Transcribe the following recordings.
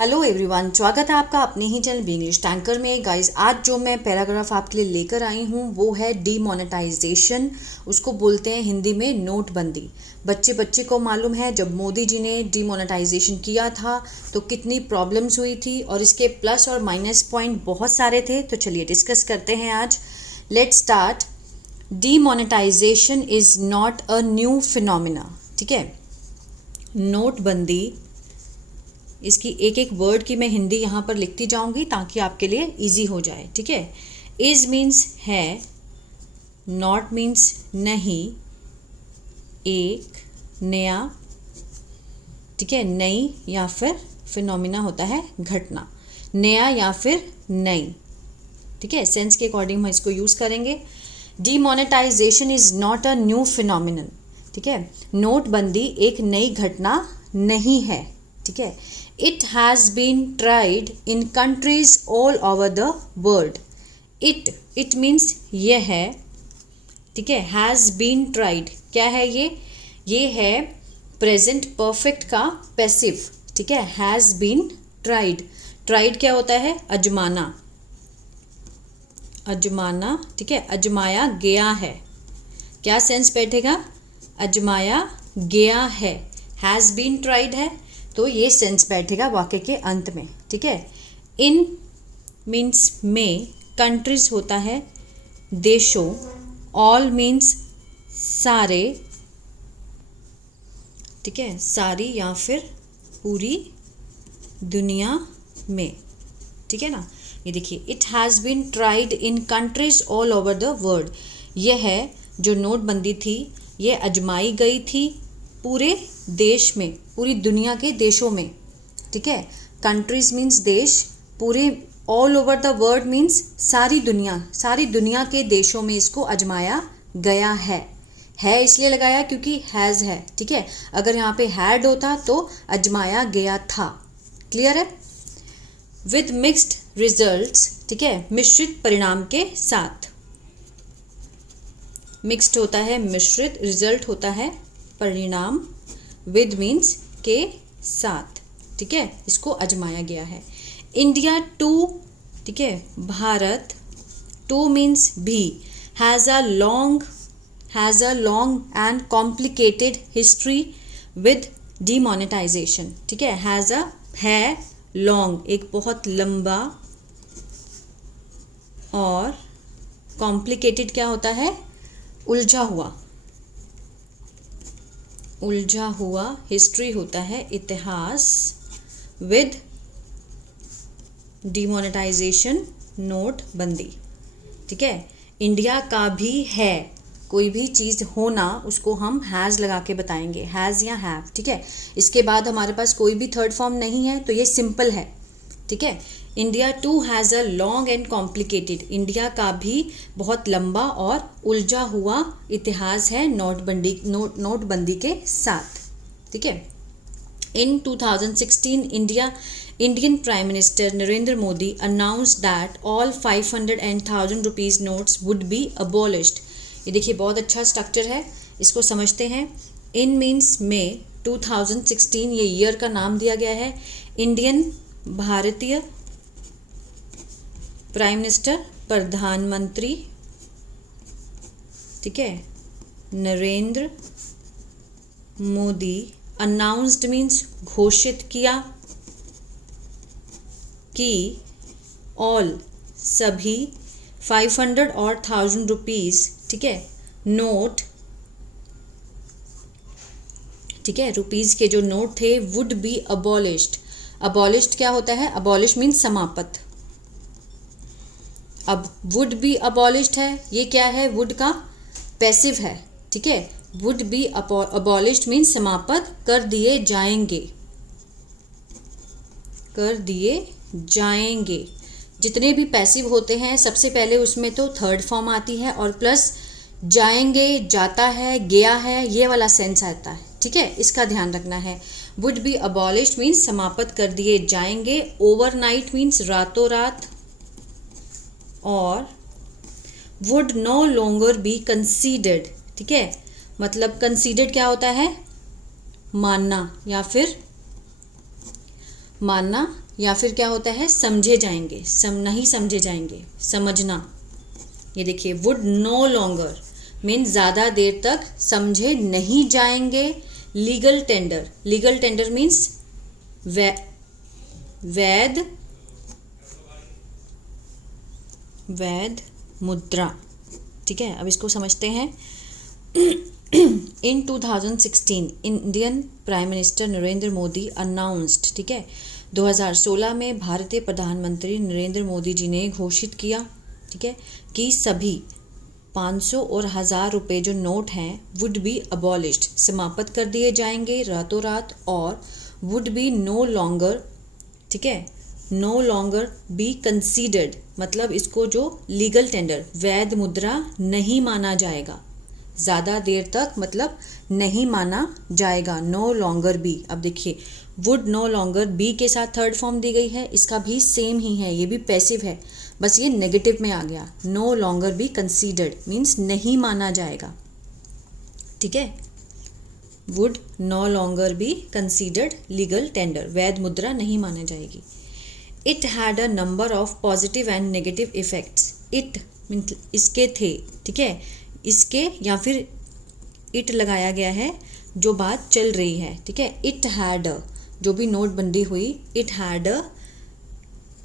Hello everyone, स्वागत है आपका अपने ही चैनल बी इंग्लिश टैंकर में। गाइस, आज जो मैं पैराग्राफ आपके लिए लेकर आई हूँ वो है डीमोनेटाइजेशन। उसको बोलते हैं हिंदी में नोटबंदी। बच्चे को मालूम है जब मोदी जी ने डीमोनेटाइजेशन किया था तो कितनी प्रॉब्लम्स हुई थी और इसके प्लस और माइनस पॉइंट बहुत सारे थे। तो चलिए डिस्कस करते हैं आज। Let's start. Demonetisation is not a new phenomena. ठीक है, नोटबंदी, इसकी एक एक वर्ड की मैं हिंदी यहाँ पर लिखती जाऊँगी ताकि आपके लिए इजी हो जाए। ठीक है, इज मीन्स है, नॉट मीन्स नहीं, एक, नया, ठीक है, नई या फिर फिनोमिना होता है घटना, नया या फिर नई। ठीक है, सेंस के अकॉर्डिंग हम इसको यूज़ करेंगे। Demonetisation is not a new phenomenon. ठीक है, नोटबंदी एक नई घटना नहीं है। ठीक है, it has been tried in countries all over the world. It means ये है। ठीक है, हैज़ बीन ट्राइड क्या है ये है प्रेजेंट परफेक्ट का पैसिव। ठीक है, हैज़ बीन ट्राइड। ट्राइड क्या होता है? अजमाना, अजमाना। ठीक है, अजमाया गया है। क्या सेंस बैठेगा? अजमाया गया है। हैज़ बीन ट्राइड है तो ये सेंस बैठेगा वाक्य के अंत में। ठीक है, इन मीन्स में, कंट्रीज होता है देशों, ऑल मीन्स सारे। ठीक है, सारी या फिर पूरी दुनिया में। ठीक है ना, ये देखिए, it has been tried in countries all over the world. यह है जो नोटबंदी थी ये आजमाई गई थी पूरे देश में, पूरी दुनिया के देशों में। ठीक है, कंट्रीज मीन्स देश, पूरे all over the world means सारी दुनिया के देशों में इसको आजमाया गया है इसलिए लगाया क्योंकि हैज़ है। ठीक है, अगर यहाँ पे हैड होता तो आजमाया गया था। क्लियर है? With mixed results. ठीक है, मिश्रित परिणाम के साथ। मिक्स्ड होता है मिश्रित, रिजल्ट होता है परिणाम, विद मीन्स के साथ। ठीक है, इसको आजमाया गया है। इंडिया टू, ठीक है, भारत, टू मीन्स भी, has a long and complicated history with demonetisation. ठीक है, हैज़ अ है लॉन्ग, एक बहुत लंबा, और कॉम्प्लिकेटेड क्या होता है? उलझा हुआ हिस्ट्री होता है इतिहास, विद डीमोनेटाइजेशन नोटबंदी। ठीक है, इंडिया का भी है, कोई भी चीज़ होना उसको हम हैज़ लगा के बताएंगे, हैज़ या हैव। ठीक है, इसके बाद हमारे पास कोई भी थर्ड फॉर्म नहीं है तो ये सिंपल है। ठीक है, India too has a long and complicated, India का भी बहुत लंबा और उलझा हुआ इतिहास है नोटबंदी के साथ। ठीक है, इन 2016 Indian prime minister Narendra Modi announced that all 500 and 1000 rupees notes would be abolished. ये देखिए, बहुत अच्छा स्ट्रक्चर है, इसको समझते हैं। इन मीन्स में, 2016 ये ईयर का नाम दिया गया है। इंडियन, भारतीय, प्राइम मिनिस्टर प्रधानमंत्री, ठीक है, नरेंद्र मोदी, अनाउंस्ड मीन्स घोषित किया कि ऑल सभी 500 और 1000 रुपीज़, ठीक है, नोट, ठीक है, रुपीज़ के जो नोट थे वुड बी अबॉलिश्ड। अबॉलिश्ड क्या होता है? अबॉलिश मीन्स समाप्त। अब वुड बी अबॉलिश्ड है, ये क्या है? वुड का पैसिव है। ठीक है, वुड बी अबॉलिश्ड मीन्स समाप्त कर दिए जाएंगे, कर दिए जाएंगे। जितने भी पैसिव होते हैं सबसे पहले उसमें तो थर्ड फॉर्म आती है और प्लस जाएंगे, जाता है, गया है, ये वाला सेंस आता है। ठीक है, इसका ध्यान रखना है। वुड बी अबॉलिश्ड मीन्स समाप्त कर दिए जाएंगे, ओवरनाइट मीन्स रातों रात, और would no longer be considered. ठीक है, मतलब कंसीडर्ड क्या होता है? मानना या फिर मानना, या फिर क्या होता है समझे जाएंगे, नहीं समझे जाएंगे, समझना। ये देखिए वुड नो लॉन्गर मीन्स ज़्यादा देर तक समझे नहीं जाएंगे। Legal tender, legal tender means वैध मुद्रा। ठीक है, अब इसको समझते हैं। इन 2016 Indian prime minister Narendra Modi announced, ठीक है, 2016 में भारतीय प्रधानमंत्री नरेंद्र मोदी जी ने घोषित किया, ठीक है, कि सभी 500 और 1000 रुपये जो नोट हैं वुड बी अबॉलिश्ड, समाप्त कर दिए जाएंगे रातों रात, और वुड बी नो लॉन्गर, ठीक है, नो लॉन्गर बी कंसीडर्ड, मतलब इसको जो लीगल टेंडर वैध मुद्रा नहीं माना जाएगा, ज़्यादा देर तक मतलब नहीं माना जाएगा। नो लॉन्गर बी, अब देखिए वुड नो लॉन्गर बी के साथ थर्ड फॉर्म दी गई है, इसका भी सेम ही है, ये भी पैसिव है, बस ये नेगेटिव में आ गया। No longer be considered means नहीं माना जाएगा, ठीक है, would no longer be considered legal tender, वैध मुद्रा नहीं माना जाएगी। It had a number of positive and negative effects, it means इसके थे, ठीक है, इसके या फिर इट लगाया गया है जो बात चल रही है, ठीक है। इट हैड, जो भी नोटबंदी हुई, इट हैड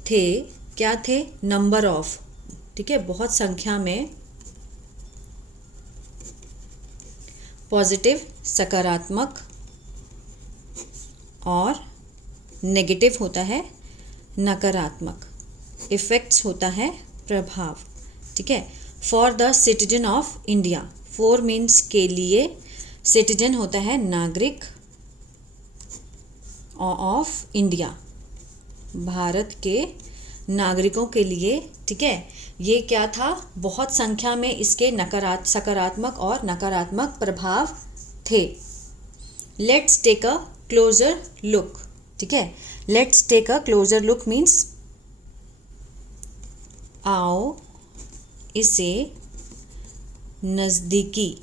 थे, क्या थे, नंबर ऑफ, ठीक है, बहुत संख्या में, पॉजिटिव सकारात्मक, और नेगेटिव होता है नकारात्मक, इफेक्ट्स होता है प्रभाव, ठीक है। For the citizen of India, for means के लिए, सिटीजन होता है नागरिक, ऑफ इंडिया भारत के नागरिकों के लिए, ठीक है। ये क्या था, बहुत संख्या में इसके सकारात्मक और नकारात्मक प्रभाव थे। Let's take a closer look, ठीक है, let's take a closer look means आओ इसे नज़दीकी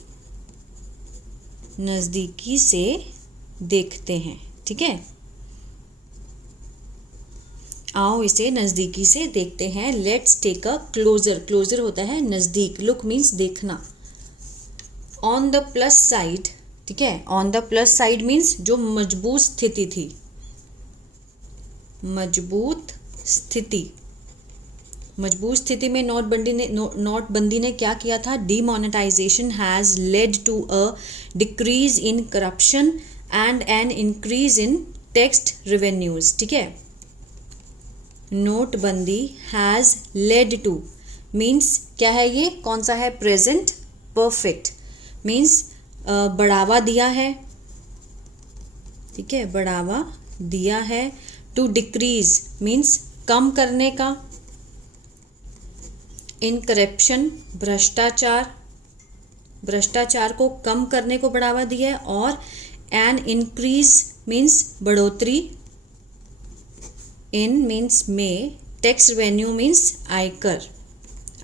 से देखते हैं, ठीक है, आओ इसे नज़दीकी से देखते हैं। Let's take a closer, closer होता है नज़दीक, लुक मीन्स देखना। ऑन द प्लस साइड, ठीक है, on the plus side means जो मजबूत स्थिति थी, मजबूत स्थिति, मजबूत स्थिति में नोटबंदी ने क्या किया था, demonetization has led to a decrease in corruption and an increase in tax revenues, ठीक है। नोटबंदी हैज़ लेड टू मीन्स क्या है, ये कौन सा है, प्रेजेंट परफेक्ट, मीन्स बढ़ावा दिया है, ठीक है, बढ़ावा दिया है। टू डिक्रीज मीन्स कम करने का, इन करप्शन भ्रष्टाचार, भ्रष्टाचार को कम करने को बढ़ावा दिया है, और एन इंक्रीज मीन्स बढ़ोतरी, इन मीन्स में, टैक्स रेवेन्यू मीन्स आयकर,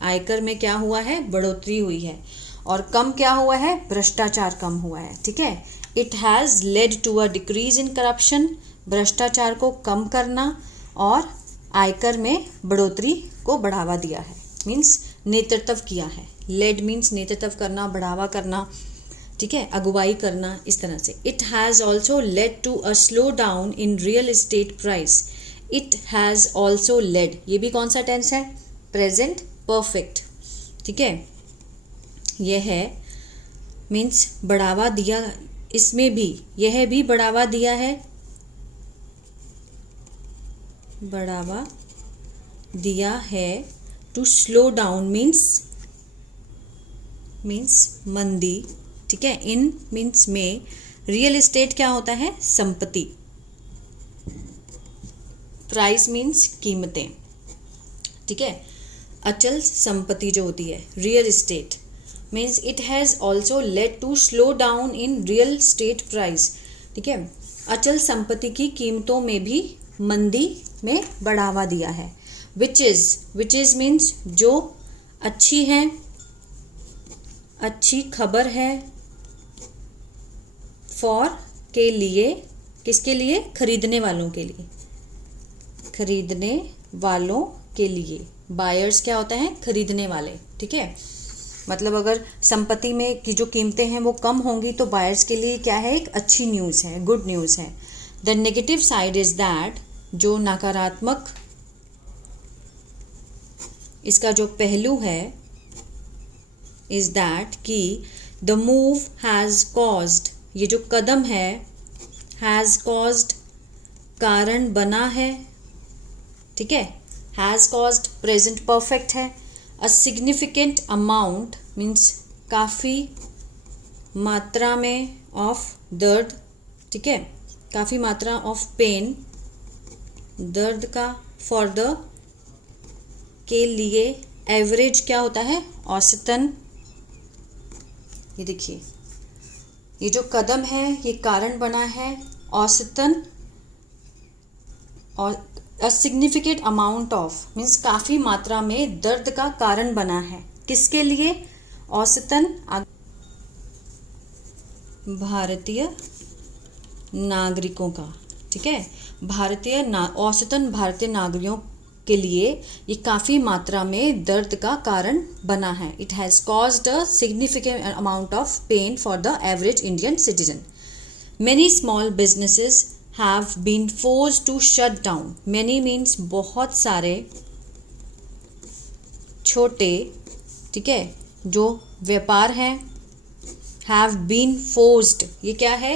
आयकर में क्या हुआ है, बढ़ोतरी हुई है, और कम क्या हुआ है, भ्रष्टाचार कम हुआ है, ठीक है। It has led to a decrease in corruption, भ्रष्टाचार को कम करना, और आयकर में बढ़ोतरी को बढ़ावा दिया है, मीन्स नेतृत्व किया है। लेड मीन्स नेतृत्व करना, बढ़ावा करना, ठीक है, अगुवाई करना, इस तरह से। It has also led to a slow down in real estate price, it has also led, ये भी कौन सा टेंस है, प्रेजेंट परफेक्ट, ठीक है। यह है मीन्स बढ़ावा दिया, इसमें भी यह भी बढ़ावा दिया है, बढ़ावा दिया है। टू स्लो डाउन मीन्स मंदी, ठीक है, इन मीन्स में, रियल एस्टेट क्या होता है, संपत्ति, प्राइस मीन्स कीमतें, ठीक है, अचल संपत्ति जो होती है, real estate means it has also led to slow down in real estate price, ठीक है, अचल संपत्ति की कीमतों में भी मंदी में बढ़ावा दिया है। विच इज़ मीन्स जो अच्छी है, अच्छी खबर है, फॉर के लिए, किसके लिए, खरीदने वालों के लिए, खरीदने वालों के लिए। बायर्स क्या होता है? खरीदने वाले, ठीक है। मतलब अगर संपत्ति में की जो कीमतें हैं वो कम होंगी तो बायर्स के लिए क्या है? एक अच्छी न्यूज़ है, गुड न्यूज़ है। The negative side is that, जो नकारात्मक इसका जो पहलू है, इज़ दैट कि द मूव हैज़ कॉज्ड, ये जो कदम है, हैज़ कॉज्ड कारण बना है, ठीक है। हैज़ कॉज्ड प्रेजेंट परफेक्ट है। अ सिग्निफिकेंट अमाउंट मीन्स काफ़ी मात्रा में ऑफ दर्द, ठीक है, काफ़ी मात्रा ऑफ पेन, दर्द का, फॉर द के लिए, एवरेज क्या होता है? औसतन। ये देखिए, ये जो कदम है ये कारण बना है औसतन, और अ सिग्निफिकेंट अमाउंट ऑफ मीन्स काफ़ी मात्रा में दर्द का कारण बना है। किसके लिए? औसतन भारतीय नागरिकों का, ठीक है। औसतन भारतीय नागरिकों के लिए ये काफ़ी मात्रा में दर्द का कारण बना है। It has caused a significant amount of pain for the average Indian citizen. Many small businesses have been forced to shut down. Many means बहुत सारे छोटे, ठीक है, जो व्यापार हैं, हैव बीन फोर्स्ड, ये क्या है?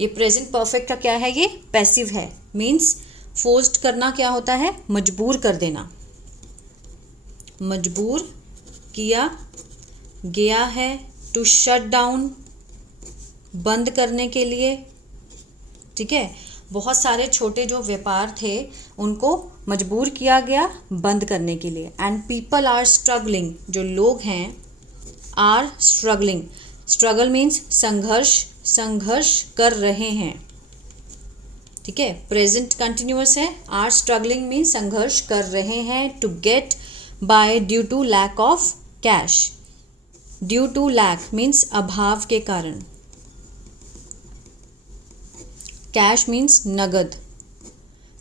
ये प्रेजेंट परफेक्ट का क्या है? ये पैसिव है। मीन्स फोर्स्ड करना क्या होता है? मजबूर कर देना, मजबूर किया गया है। टू शट डाउन, बंद करने के लिए, ठीक है। बहुत सारे छोटे जो व्यापार थे उनको मजबूर किया गया बंद करने के लिए। एंड पीपल आर स्ट्रगलिंग, जो लोग हैं, आर स्ट्रगलिंग, स्ट्रगल मीन्स संघर्ष, संघर्ष कर रहे हैं, ठीक है। प्रेजेंट कंटिन्यूअस है। आर स्ट्रगलिंग मीन्स संघर्ष कर रहे हैं। To get by due to lack of cash, due to lack means अभाव के कारण, कैश मीन्स नगद,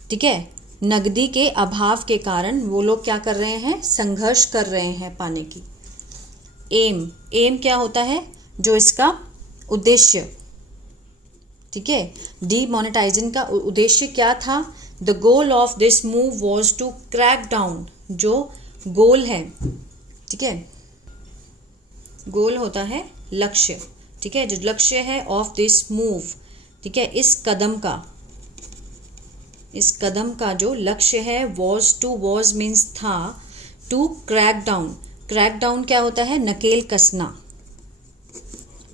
ठीक है। नगदी के अभाव के कारण वो लोग क्या कर रहे हैं? संघर्ष कर रहे हैं पाने की। एम, एम क्या होता है? जो इसका उद्देश्य, ठीक है। डीमोनेटाइजेशन का उद्देश्य क्या था? The goal of this move was to crack down, जो गोल है, ठीक है, गोल होता है लक्ष्य, ठीक है, जो लक्ष्य है ऑफ दिस मूव, ठीक है, इस कदम का जो लक्ष्य है, वॉज टू, वॉज मीन्स था, to crack down, crack down क्या होता है? नकेल कसना,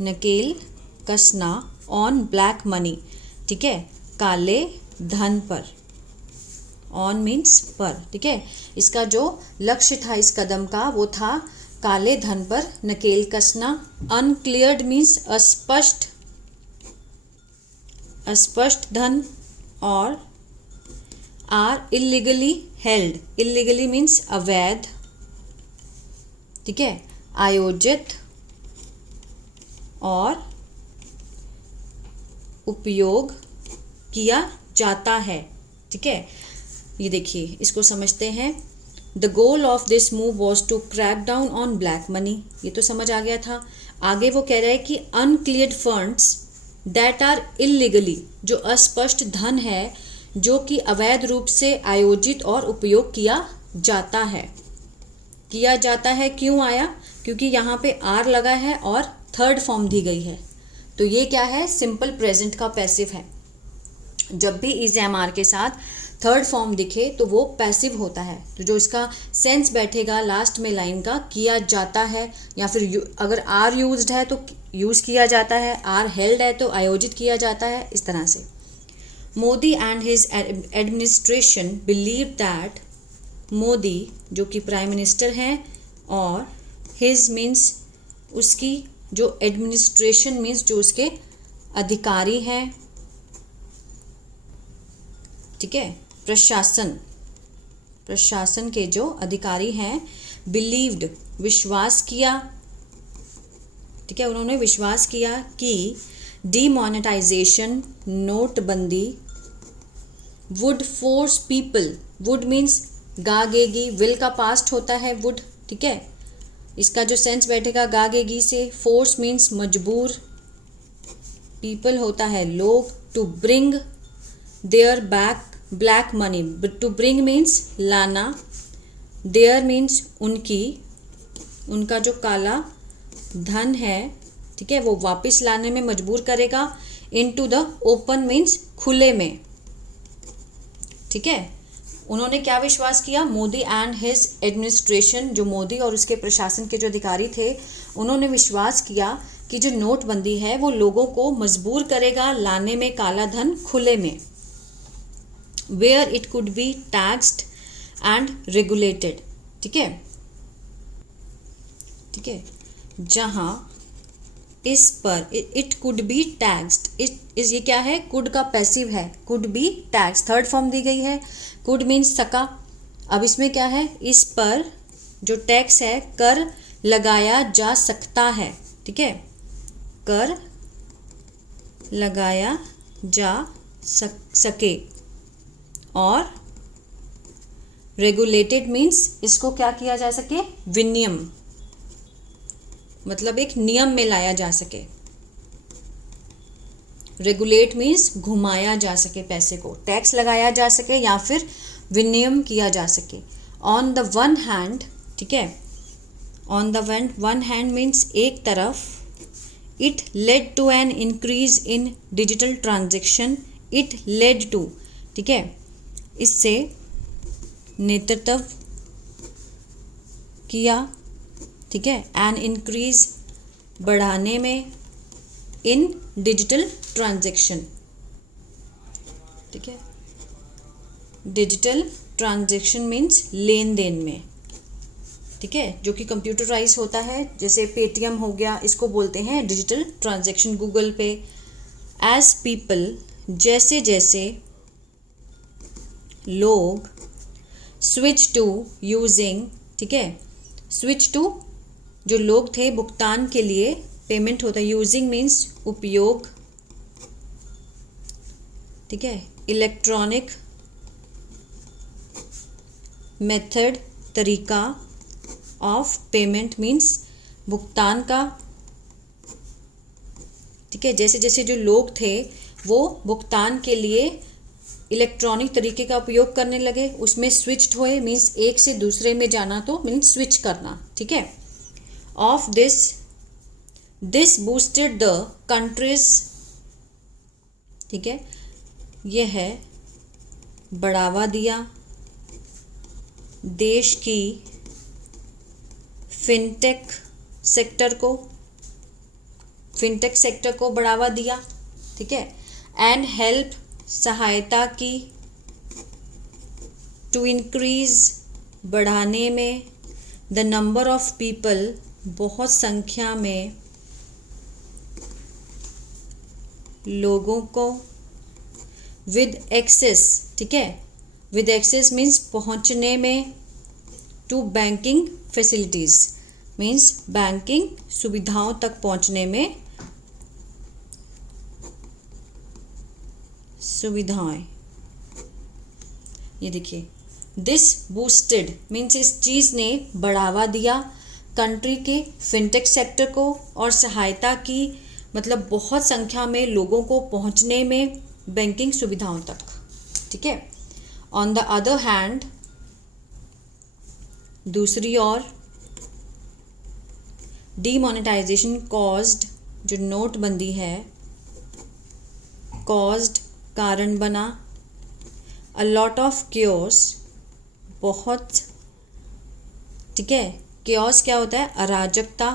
नकेल कसना ऑन ब्लैक मनी, ठीक है, काले धन पर, ऑन मीन्स पर, ठीक है। इसका जो लक्ष्य था इस कदम का वो था काले धन पर नकेल कसना। अनक्लियर्ड मीन्स अस्पष्ट, अस्पष्ट धन, और are illegally held, illegally means अवैध, ठीक है, आयोजित और उपयोग किया जाता है, ठीक है। ये देखिए, इसको समझते हैं। The goal of this move was to crack down on black money, ये तो समझ आ गया था। आगे वो कह रहा है कि अनक्लियर्ड फंड्स दैट आर इलीगली, जो अस्पष्ट धन है जो कि अवैध रूप से आयोजित और उपयोग किया जाता है, किया जाता है। क्यों आया? क्योंकि यहाँ पे आर लगा है और थर्ड फॉर्म दी गई है, तो ये क्या है? सिंपल प्रेजेंट का पैसिव है। जब भी इज एम आर के साथ थर्ड फॉर्म दिखे तो वो पैसिव होता है। तो जो इसका सेंस बैठेगा लास्ट में लाइन का, किया जाता है, या फिर अगर आर यूज्ड है तो यूज़ किया जाता है, आर हेल्ड है तो आयोजित किया जाता है, इस तरह से। Modi and his administration believe that, Modi जो कि प्राइम मिनिस्टर हैं, और हिज मीन्स उसकी जो एडमिनिस्ट्रेशन मीन्स जो उसके अधिकारी हैं, ठीक है, प्रशासन, प्रशासन के जो अधिकारी हैं, बिलीव्ड विश्वास किया, ठीक है, उन्होंने विश्वास किया कि डीमोनेटाइजेशन नोटबंदी would force people, would means गागेगी, विल का पास्ट होता है वुड, ठीक है, इसका जो सेंस बैठेगा गागेगी से। फोर्स मीन्स मजबूर, पीपल होता है लोग। To bring their back black money, to bring means लाना, देयर मीन्स उनकी, उनका जो काला धन है, ठीक है, वो वापस लाने में मजबूर करेगा। इनटू द ओपन मीन्स खुले में, ठीक है। उन्होंने क्या विश्वास किया, मोदी एंड हिज एडमिनिस्ट्रेशन, जो मोदी और उसके प्रशासन के जो अधिकारी थे उन्होंने विश्वास किया कि जो नोटबंदी है वो लोगों को मजबूर करेगा लाने में काला धन खुले में। Where it could be taxed and regulated, ठीक है, ठीक है, जहां इस पर इट कुड बी टैक्स्ड, ये क्या है, कुड का पैसिव है, could be tax, third form दी गई है, कुड मीन्स सका। अब इसमें क्या है, इस पर जो टैक्स है कर लगाया जा सकता है, ठीक है, कर लगाया जा सके। और रेगुलेटेड मीन्स इसको क्या किया जा सके, विनियम, मतलब एक नियम में लाया जा सके। रेगुलेट मीन्स घुमाया जा सके, पैसे को टैक्स लगाया जा सके या फिर विनियम किया जा सके। ऑन द वन हैंड, ठीक है, on the one hand means एक तरफ, it led to an increase in digital transaction, it led to, ठीक है, इससे नेतृत्व किया, ठीक है, एन इंक्रीज बढ़ाने में, इन डिजिटल ट्रांजेक्शन, ठीक है, डिजिटल ट्रांजेक्शन मीन्स लेन देन में, ठीक है, जो कि कंप्यूटराइज होता है, जैसे पेटीएम हो गया, इसको बोलते हैं डिजिटल ट्रांजेक्शन, गूगल पे। एज पीपल, जैसे जैसे लोग, स्विच टू यूजिंग, ठीक है, स्विच टू जो लोग थे भुगतान के लिए, पेमेंट होता है, यूजिंग मीन्स उपयोग, ठीक है, इलेक्ट्रॉनिक मेथड तरीका, ऑफ पेमेंट मीन्स भुगतान का, ठीक है, जैसे जैसे जो लोग थे वो भुगतान के लिए इलेक्ट्रॉनिक तरीके का उपयोग करने लगे, उसमें स्विच्ड हुए मीन्स एक से दूसरे में जाना, तो मीन्स स्विच करना, ठीक है। Of this boosted the countries, ठीक है, यह है बढ़ावा दिया देश की फिनटेक सेक्टर को, फिनटेक सेक्टर को बढ़ावा दिया, ठीक है। एंड हेल्प, सहायता की, टू इंक्रीज बढ़ाने में, द नंबर ऑफ पीपल बहुत संख्या में लोगों को, विद एक्सेस, ठीक है, विद एक्सेस मीन्स पहुंचने में, to banking facilities means banking सुविधाओं तक पहुंचने में, सुविधाएं, ये देखिए, दिस बूस्टेड मीन्स इस चीज़ ने बढ़ावा दिया कंट्री के फिनटेक सेक्टर को, और सहायता की मतलब बहुत संख्या में लोगों को पहुंचने में बैंकिंग सुविधाओं तक, ठीक है। ऑन द अदर हैंड, दूसरी ओर, डीमोनेटाइजेशन कॉज्ड, जो नोटबंदी है, कॉज्ड कारण बना, अ लॉट ऑफ क्योस, बहुत, ठीक है, क्योस क्या होता है, अराजकता,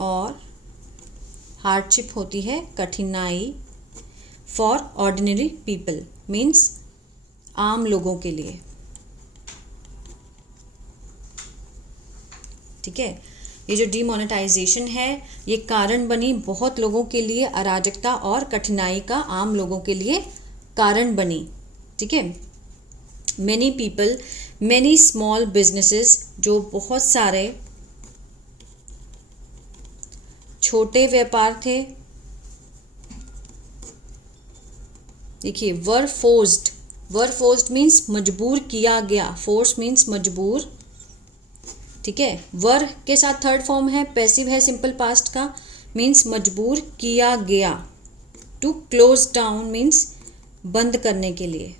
और हार्डशिप होती है कठिनाई, फॉर ऑर्डिनरी पीपल मीन्स आम लोगों के लिए, ठीक है। ये जो डीमोनेटाइजेशन है ये कारण बनी बहुत लोगों के लिए अराजकता और कठिनाई का आम लोगों के लिए कारण बनी, ठीक है। Many people, many small businesses, जो बहुत सारे छोटे व्यापार थे, देखिए, वर फोर्स्ड वर फोर्स्ड मीन्स मजबूर किया गया, फोर्स मीन्स मजबूर, ठीक है। वर के साथ थर्ड फॉर्म है, पैसिव है सिंपल पास्ट का, मीन्स मजबूर किया गया। टू क्लोज डाउन मीन्स बंद करने के लिए,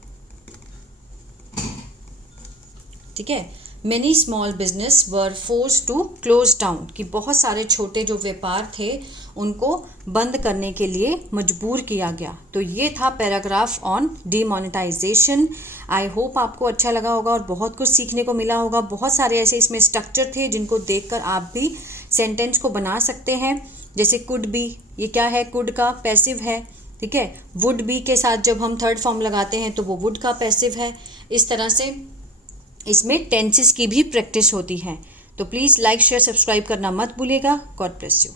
ठीक है। Many small business were force to close down, कि बहुत सारे छोटे जो व्यापार थे उनको बंद करने के लिए मजबूर किया गया। तो ये था paragraph on demonetization. I hope आपको अच्छा लगा होगा और बहुत कुछ सीखने को मिला होगा। बहुत सारे ऐसे इसमें स्ट्रक्चर थे जिनको देखकर आप भी सेंटेंस को बना सकते हैं। जैसे कुड बी, ये क्या है, कुड का पैसिव है, ठीक है। वुड बी के साथ जब हम थर्ड फॉर्म लगाते हैं तो वो वुड का पैसिव है। इस तरह से इसमें टेंसेस की भी प्रैक्टिस होती है। तो प्लीज़ लाइक शेयर सब्सक्राइब करना मत भूलिएगा। God bless you.